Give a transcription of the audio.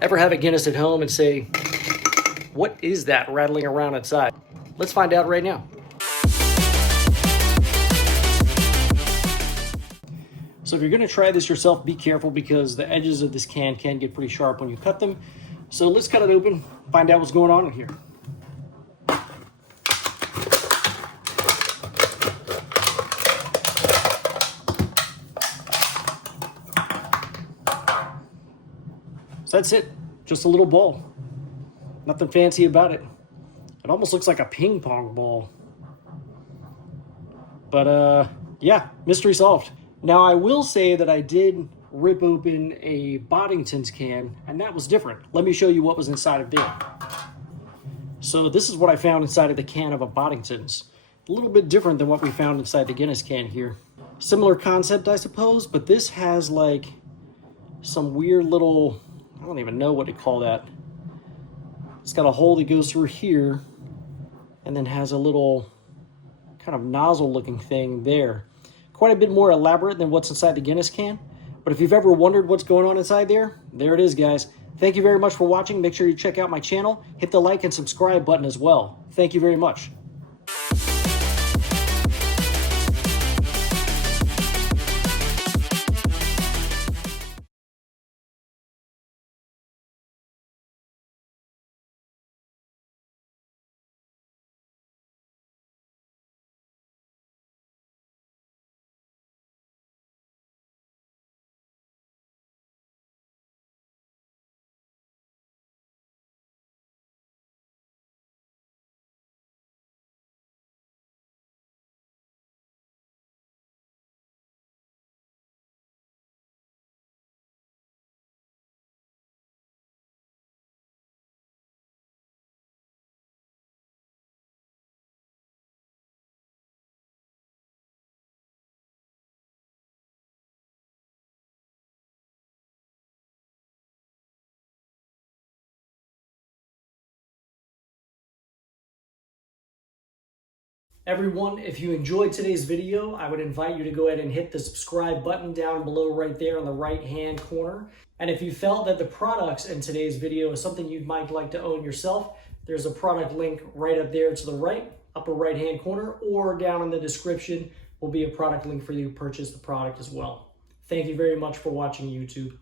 Ever have a Guinness at home and say, what is that rattling around inside? Let's find out right now. So if you're gonna try this yourself, be careful because the edges of this can get pretty sharp when you cut them. So let's cut it open, find out what's going on in here. So that's it, just a little ball. Nothing fancy about it. It almost looks like a ping pong ball. But yeah, mystery solved. Now I will say that I did rip open a Boddington's can, and that was different. Let me show you what was inside of there. So this is what I found inside of the can of a Boddington's. A little bit different than what we found inside the Guinness can here. Similar concept, I suppose, but this has like some weird little, I don't even know what to call that. It's got a hole that goes through here and then has a little kind of nozzle looking thing there. Quite a bit more elaborate than what's inside the Guinness can. But if you've ever wondered what's going on inside there it is, guys. Thank you very much for watching. Make sure you check out my channel. Hit the like and subscribe button as well. Thank you very much. Everyone, if you enjoyed today's video, I would invite you to go ahead and hit the subscribe button down below right there on the right-hand corner. And if you felt that the products in today's video is something you might like to own yourself, there's a product link right up there to the right, upper right-hand corner, or down in the description will be a product link for you to purchase the product as well. Thank you very much for watching YouTube.